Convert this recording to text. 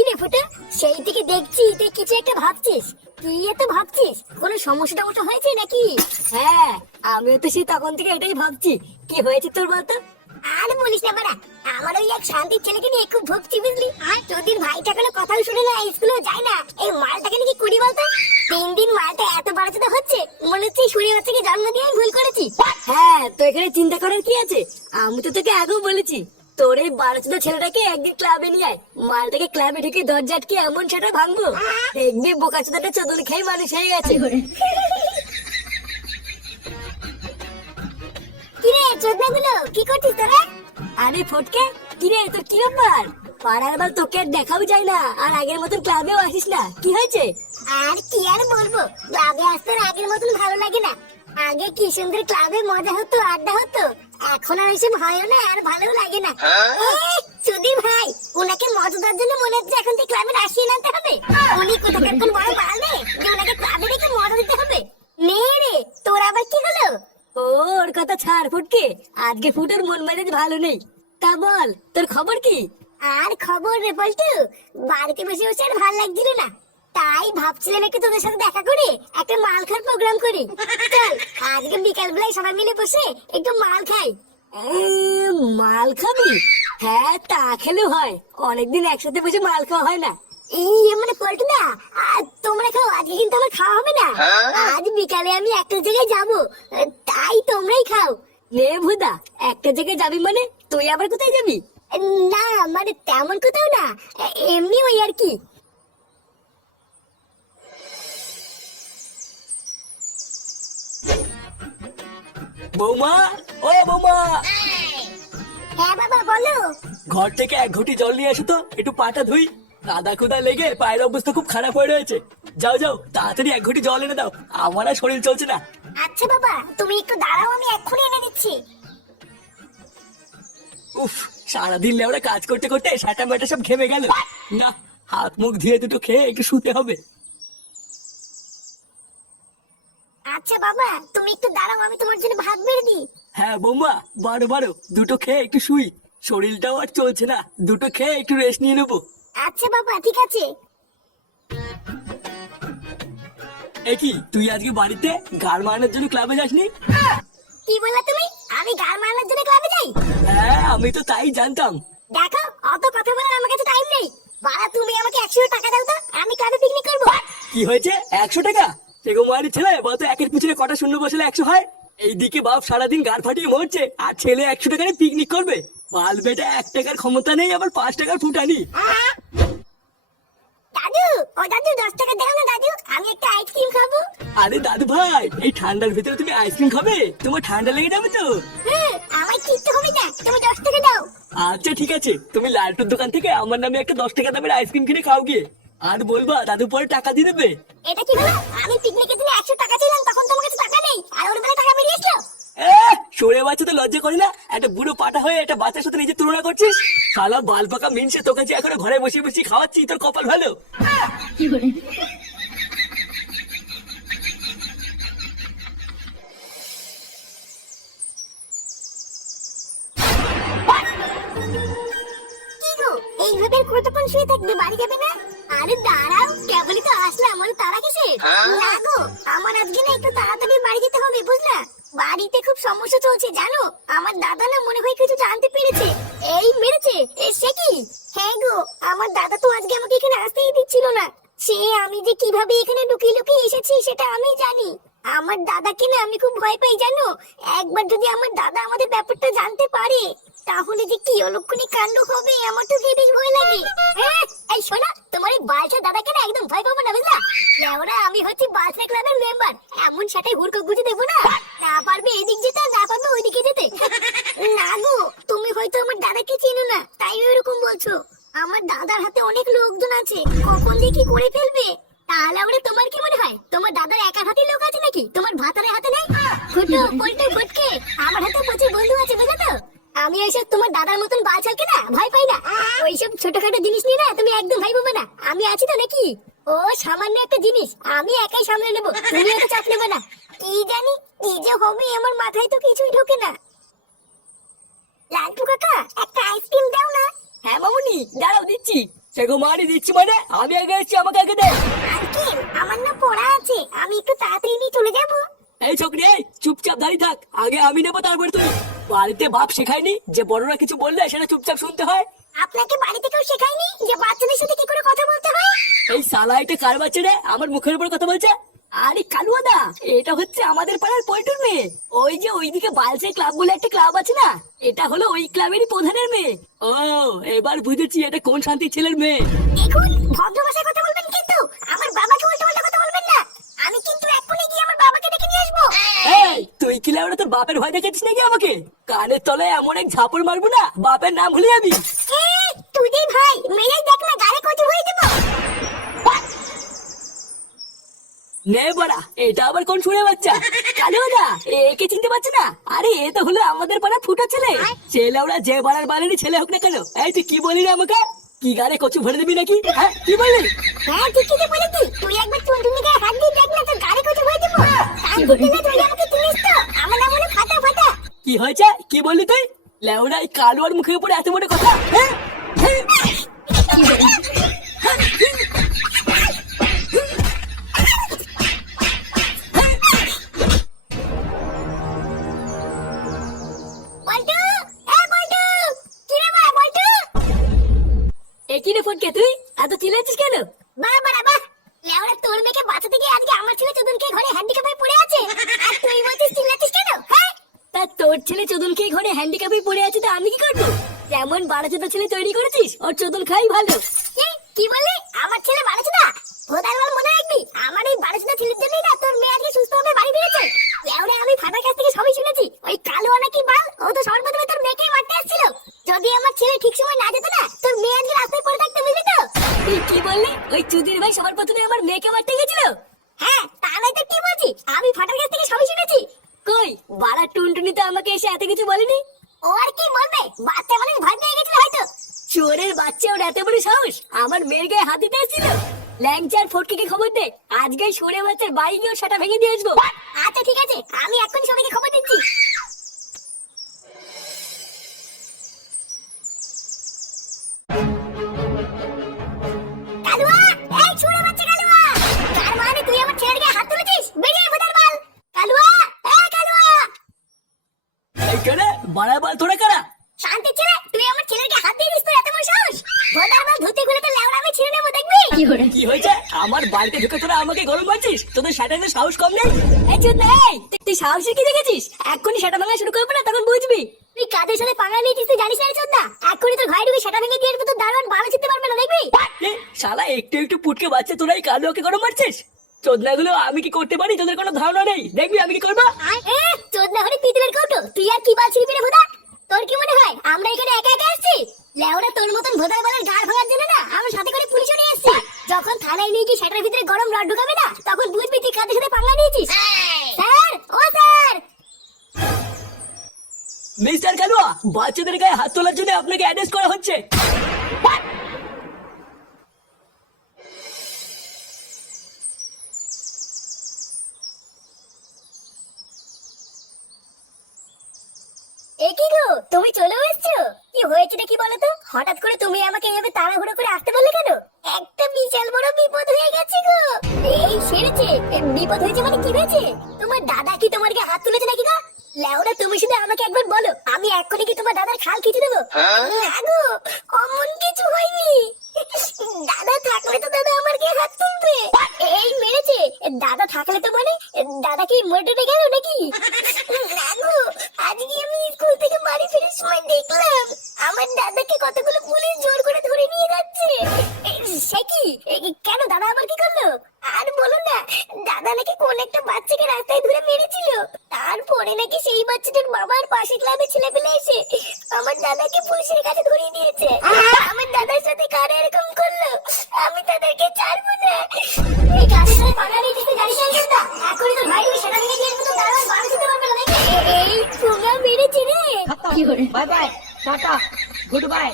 কি রে ফুটা, সেই থেকে দেখছি তুই কিছু একটা ভাবছিস। কি এত ভাবছিস? কোনো সমস্যা টমস্যা হয়েছে নাকি? হ্যাঁ, আমিও তো সেই তখন থেকে এটাই ভাবছি। কি হয়েছে তোর বলতো? আর বলিস না বাড়া, আমার ওই এক শান্তির ছেলেকে নিয়ে খুব ভুগছি বুঝলি। আর তোদের ভাইটা কোনো কথাও শুনে না, স্কুলেও যায় না। এই মালটাকে নিয়ে কি করি বলতো? 3 দিন মালটা এত বাড়াচোদা হচ্ছে, মনে হচ্ছে শুনে বাচ্চাকে জন্ম দিয়ে আমি ভুল করেছি। হ্যাঁ, তো এখানে চিন্তা করার কি আছে? আমি তো তোকে আগেও বলেছি, তোর এই বারোচোদা ছেলেটাকে একদিন ক্লাবে নিয়ে আয়। মালটাকে ক্লাবে ঢুকে দরজা আটকে এমন সেটা ভাঙবো, দেখবি বোকাচোদাটা চোদন খেয়ে মানুষ হয়ে গেছে। কিরে চোদনাগুলো, কি করছিস তোরা? আরে ফটকে, কিরে তোর কি ব্যাপার? পাড়ার বার তোকে আর দেখাও যায় না, আর আগের মতন ক্লাবেও আসিস না, কি হয়েছে? আর কি আর বলবো, ক্লাবে আসতে আর আগের মতন ভালো লাগে না। আগে কি সুন্দর ক্লাবে মজা হতো, আড্ডা হতো। এখন আর এসব হয়ও না, আর ভালো লাগে না। সুধীর ভাই, ওনাকে মজাদার জন্য মনে হচ্ছে এখন থেকে ক্লাবে আসিয়ে আনতে হবে। উনি কোথাকার কোন বড় মাল নেই যে ওনাকে ক্লাবে রেখে মজা দিতে হবে। নে রে, তোর আবার কি হলো? ওর কথা ছাড় ফুটকে, আজকে ফুটোর মন মেজাজ ভালো নেই। তা বল, তোর খবর কি? আর খবর রে পল্টু, বাড়িতে বসে বসে আর ভালো লাগছিল না। তাই ভাবছিলাম একটু তোদের সাথে দেখা করে একটা মাল খাওয়ার প্রোগ্রাম করি। চল আজকে বিকাল বেলায় সবাই মিলে বসে একটু মাল খাই। মাল খাবি? হ্যাঁ, তা খেলেও হয়, অনেকদিন একসাথে বসে মাল খাওয়া হয় না। এই মানে পল্টু না, তোমরা খাও, আজকে কিন্তু আমার খাওয়া হবে না। আজ বিকালে আমি একটা জায়গায় যাবো, তাই তোমরাই খাও। নে ভুদা, একটা জায়গায় যাবি মানে তুই আবার কোথায় যাবি? না মানে তেমন কোথাও না, এমনি ওই আর কি। বৌমা, ও বৌমা, হ্যাঁ বাবা বলো। ঘর থেকে 1 ঘটি জল নিয়ে আসো তো, একটু পাটা ধুই। কাদা কুদা লেগে পায়ের অবস্থা খুব খারাপ হয়ে রয়েছে। যাও যাও, তাড়াতাড়ি 1 ঘটি জল এনে দাও, আমার আর শরীর চলছে না। আচ্ছা বাবা, তুমি একটু দাঁড়াও, আমি এক্ষুনি এনে দিচ্ছি। উফ, সারাদিন লেওরা কাজ করতে করতে সাটা মাটা সব ঘেমে গেল। না, হাত মুখ ধুয়ে দুটো খেয়ে একটু শুতে হবে। আচ্ছা বাবা, তুমি একটু দাঁড়াও, আমি তোমার জন্য ভাত বেড়ে দিই। হ্যাঁ বৌমা, বারো বারো দুটো খেয়ে একটু শুই। শরীরটাও আর চলছে না, দুটো খেয়ে একটু রেস্ট নিয়ে নেবো। আচ্ছা বাবা, ঠিক আছে। এ কি, তুই আজকে বাড়িতে গাড় মারানোর জন্য ক্লাবে যাসনি? কি বললা তুমি? আমি গান মারানোর জন্য ক্লাবে যাই? হ্যাঁ, আমি তো তাই জানতাম। দেখো, অত কথা বলার আমার কাছে টাইম নেই। বাড়া, তুমি আমাকে 100 টাকা দাও তো, আমি ক্লাবে পিকনিক করবো। কি হয়েছে? 100 টাকা? এগো মারি ছেলে, বলতো একের পিছনে কটা শূন্য বসলে 100 হয়? এইদিকে বাপ সারাদিন গাড় ফাটিয়ে মরছে, আর ছেলে 100 টাকায় পিকনিক করবে? বাল বেটা, 1 টাকার ক্ষমতা নেই, আবার 5 টাকার ফুটানি। দাদু, ও দাদু, 10 টাকা দাও না দাদু, আমি একটা আইসক্রিম খাবো। আরে দাদু ভাই, এই ঠান্ডার ভিতরে তুমি আইসক্রিম খাবে? তোমার ঠান্ডা লেগে যাবে তো। আমার কিচ্ছু হবে না, তুমি 10 টাকা দাও। আচ্ছা ঠিক আছে, তুমি লালটুর দোকান থেকে আমার নামে একটা 10 টাকা দামের আইসক্রিম কিনে খাও গিয়ে। আর বলবা দাদু পরে টাকা দিয়ে দেবে। এটা কি হলো? আমি পিকনিকের দিনে 100 টাকা ছিলাম, তখন তোমার কাছে টাকা নেই, আর ওর বেলায় টাকা বেরিয়ে আসলো। সরে বাচ্চা তো লজ্জা করে না? একটা বুড়ো পাটা হয়ে একটা বাচ্চার সাথে নিজের তুলনা করছিস? শালা বাল পাকা মিনসে, তোকে যে এখনো ঘরে বসে বসে খাওয়াচ্ছি, তোর কপাল ভালো। কি গো, এইভাবে আর কতক্ষণ শুয়ে থাকবে? বাড়ি যাবে না? আরে দাঁড়াও, কেবলই তো আসলাম, আমার তাড়া কিসের? না গো, আমার আজকে না একটু তাড়াতাড়ি বাড়ি যেতে হবে, বুঝলা? বাড়িতে খুব সমস্যা চলছে জানো, আমার দাদা না মনে হয় কিছু জানতে পেরেছে। এই মেরেছে? সে কি? হ্যাঁ গো, আমার দাদা তো আজকে আমাকে এখানে আসতেই দিচ্ছিল না। সে আমি যে কিভাবে এখানে লুকিয়ে লুকিয়ে এসেছি সেটা আমি জানি। আমার দাদাকে না আমি খুব ভয় পাই জানো। একবার যদি আমার দাদা আমাদের ব্যাপারটা জানতে পারে, তাহলে যে কি অলক্ষণী কাণ্ড হবে, আমার তো ভেবেই ভয় লাগে। এই শোনা, তোমার এই বালছা দাদাকে না একদম ভয় পাবো না, বুঝলা? লেওরা, আমি হচ্ছি বালছা ক্লাবের মেম্বার, এমন সেটাই হুড়কো গুজে দেবো না। না পারবে এদিক যেতে, না পারবে ওইদিকে যেতে। না গো, তুমি হয়তো আমার দাদাকে চেনো না, তাই ওইরকম বলছো। আমার দাদার হাতে অনেক লোকজন আছে, কখন যে কি করে ফেলবে। তাহলে ওরে তোমার কি মনে হয় তোমার দাদার একার হাতে লোক আছে নাকি? তোমার ভাতারের হাতে নেই? ফুটো পল্টু ফটকে, আমার হাতে প্রচুর বন্ধু আছে, বুঝলে তো? আমি ওইসব তোমার দাদার মতন বালছালকে না ভয় পাই না। ওইসব ছোটখাটো জিনিস নিয়ে না তুমি একদম ভয় পাবে না, আমি আছি তো নাকি? ও সামান্য একটা জিনিস, আমি একাই সামলে নেবো, তুমি এত চাপ নেবে না। কি জানি কি যে হবে, আমার মাথায় তো কিছুই ঢোকে না। লালটু কাকা, একটা আইসক্রিম দাও না। হ্যাঁ মামুনি, দাঁড়াও দিচ্ছি। সেগো মারি দিচ্ছি মানে আমি আগে এসেছি, আমাকে আগে দে। আঙ্কেল আমার না পড়া আছে, আমি একটু তাড়াতাড়ি নিয়ে চলে যাবো। এই ছোকরি, এই চুপচাপ দাঁড়িয়ে থাক, আগে আমি নেবো তারপরে তুই। বাড়িতে বাপ শেখায়নি যে বড়রা কিছু বললে সেটা চুপচাপ শুনতে হয়? আপনাকে বাড়িতে কেউ শেখায়নি যে বাচ্চাদের সাথে কি করে কথা বলতে হয়? এই শালা এটা কার বাচ্চা রে আমার মুখের উপর কথা বলছে? আরে কালুয়াদা, এটা হচ্ছে আমাদের পাড়ার পল্টুর মেয়ে। ওই যে ওইদিকে বালসের ক্লাব বলে একটা ক্লাব আছে না, এটা হলো ওই ক্লাবেরই প্রধানের মেয়ে। ও এবার বুঝেছি এটা কোন শান্তির ছেলের মেয়ে। দেখুন ভদ্র ভাষায় কথা বলবেন, কিন্তু আমার বাবাকে উল্টো কথা বলবেন না। আমি কিন্তু এক্ষুনি গিয়ে আমার বাবাকে ডেকে নিয়ে আসবো। এই তুই কি লাউড়া তোর বাপের ভয় দেখাচ্ছিস নাকি আমাকে? কানের তলায় এমন এক ঝাপড় মারবো না বাপের নাম ভুলে যাবি। তুই ভাই মেরেই দেখ না, গাড়ি কচু হয়ে দেবো। নে বড়া, এটা আবার কোন শুনে বাচ্চা? কালুয়াদা, একে চিনতে পারছে না? আরে এ তো হলো আমাদের পাড়া ফুটা ছেলে। ছেলে ওরা যে বাড়ার বাড়িরই ছেলে হোক না কেন। এই তুই কি বলি রে আমাকে? কি গাড়ি কচু ভরে দিবি নাকি? হ্যাঁ কি বললি? হ্যাঁ ঠিকই তো বলেছি, তুই একবার টুনটুনি গায়ে হাত দিয়ে দেখ না, তোর গাড়ি কচু হয়ে দেবো। কান দিতে না তুই আমাকে চিনিস তো, আমার নাম হলো ফাটা ফাটা। কি হয়েছে? কি বললি তুই? লেওড়া এই কালুয়ার মুখের উপরে এত বড় কথা? হ্যাঁ হ্যাঁ। বল্টু, বল্টু, কি রে ভাই বল্টু? একই রে ফোন কে তুই এত চিল্লাচ্ছিস কেন? বাহ বাহ বাহ, লেওড়া তোর মেয়েকে বাঁচাতে গিয়ে আজকে আমার ছেলে চোদনকে ঘরে হ্যান্ডিক্যাপ হয়ে পড়ে আছে, আর তুই বলছিস চিল্লাচ্ছিস কেন? হ্যাঁ তা তোর ছেলে চোদন খেয়ে ঘরে হ্যান্ডিক্যাপে পড়ে আছে, তো আমি কি করবো? যেমন বাড়াচোদা ছেলে তৈরি করেছিস, ওর চোদন খাই ভালো। কি বললি? আমার ছেলে বাড়াচোদা? ভোদার বল মনে রাখবি, আমার এই বাড়াচোদা ছেলের জন্যই না তোর মেয়ে আজকে সুস্থভাবে বাড়ি ফিরেছে। লেওড়া আমি ফাটার কাছ থেকে সবই শুনেছি, ওই কালো নাকি বাল ও তো সর্বপ্রথমে তোর মেয়েকে মারতে আসছিল। যদি আমার ছেলে ঠিক সময় না যেত না, তোর মেয়ে আজকে রাস্তায় পড়ে থাকতে, বুঝলি তো? তুই কি বললি? ওই চুদির ভাই সবার প্রথমে আমার মেয়েকে মারতে গেছিল? হ্যাঁ তা নয় তো কি বলছি, আমি ফাটার কাছ থেকে সবই শুনেছি। কই বাড়া টুনটুনি তো আমাকে এসে এত কিছু বলেনি। ও আর কি বলবে, বাচ্চা মানে ভয় পেয়ে গেছিল হয়তো। চোরের বাচ্চা, ওর এত বড় সাহস আমার মেয়ের গায়ে হাত দিতে এসেছিল। ল্যাংচার ফটকে খবর দে, আজকে সরে বাচ্চার বাড়ি গিয়ে ওর সেটা ভেঙে দিয়ে আসবো। আচ্ছা ঠিক আছে, আমি এক্ষুনি সবাইকে খবর দিচ্ছি। কালুয়া, এই ছোড়া বাচ্চা কালুয়া, তার মানে তুই আমার ছেলের গায়ে হাত তুলেছিস? বেরিয়ে আয় ভোদার বাল। কালুয়া, কালুয়া। এইখানে বাড়া বাল তোরা কারা? শান্তি ছেলে, তুই আমার ছেলের গায়ে হাত দিয়ে দিস, তোর এত বড় সাহস? ভোদার বাল ধুতি খুলে তো লেওড়া আমি ছিঁড়ে নেবো, দেখবি? কি হয়েছে? আমার বাড়িতে ঢুকে তোরা আমাকে গরম করছিস? তোদের সেটাতে সাহস কম নেই? এই চুদ না, এই তুই সাহসের কি দেখেছিস? এক্ষুনি সেটা ভাঙা শুরু করবো না, তখন বুঝবি। তুই কাদের সাথে পাঙ্গা নিয়েছিস তুই জানিস না রে চোদনা? এক্ষুনি তোর ঘরে ঢুকে সেটা ভেঙে দিয়ে আসবো, তোর দারোয়ান ভালো চিনতে পারবে না, দেখবি? এ, শালা একটু একটু পুটকে বাচ্চা তোরা এই কালোকে গরম মারছিস? চোদনাগুলো আমি কি করতে পারি তোদের কোনো ধারণা নেই। দেখবি আমি কি করবো। চোদনা হলে পিতলের কৌটো, তুই আর কি বালছিলি পেরে ভোদা? তোর কি মনে হয় আমরা এখানে একা একা আসছি? লেওরা তোর মতন ভোদার বালের গাড় ভাঙার জন্য না আমার সাথে করে পুলিশও নিয়ে এসেছি। যখন থানায় নিয়ে গিয়ে সেটার ভিতরে গরম রড ঢুকাবে না, তখন বুঝবি তুই কাদের সাথে পাঙ্গা নিয়েছিস। স্যার, ও স্যার। মিস্টার কালুয়া, বাচ্চাদের গায়ে হাত তোলার জন্য আপনাকে অ্যারেস্ট করা হচ্ছে। কি গো, তুমি চলে এসেছো? কি হয়েছে কি বলো তো? হঠাৎ করে তুমি আমাকে এভাবে তাড়াহুড়ো করে আসতে বললে কেন? একটা বিশাল বড় বিপদ হয়ে গেছে গো। এই সেরেছে? বিপদ হয়েছে মানে কি হয়েছে? তোমার দাদা কি তোমার গায়ে হাত তুলেছে নাকি গো? লেওরা তুমি শুধু আমাকে একবার বলো, আমি এক্ষুনি কি তোমার দাদার খাল খিচে দেবো। না গো, অমন কিছু হয়নি। দাদা থাকলে তো দাদা আমার গায়ে হাত তুলবে। এই মেরেছে? দাদা থাকলে তো মানে দাদা কি মরে গেল নাকি? না গো, আজকে আমি স্কুল থেকে বাড়ি ফেরার সময় দেখলাম আমার দাদাকে কতগুলো পুলিশ জোর করে ধরে নিয়ে যাচ্ছে। সে কি? কেন দাদা আবার কি করলো? আর বলো না, দাদা নাকি কোন একটা বাচ্চাকে রাস্তায় ধরে মেরেছিল, তারপরে নাকি সেই বাচ্চাটার বাবার পাশে ক্লাবে ছেলেপেলে এসে আমার দাদাকে পুলিশের কাছে ধরিয়ে দিয়েছে। আমার দাদার সাথে কারা এরকম করলো, আমি তাদেরকে ছাড়বো না। এই কাজের সাথে পাগা নিয়ে যেতে জানিস না, এখনই তো ভাই সেটা ভেঙে দিয়ে তো দাঁড়ান বাড়ি যেতে পারবে না। এই পুঙ্গা মেরেছে রে। Bye bye, tata, good bye.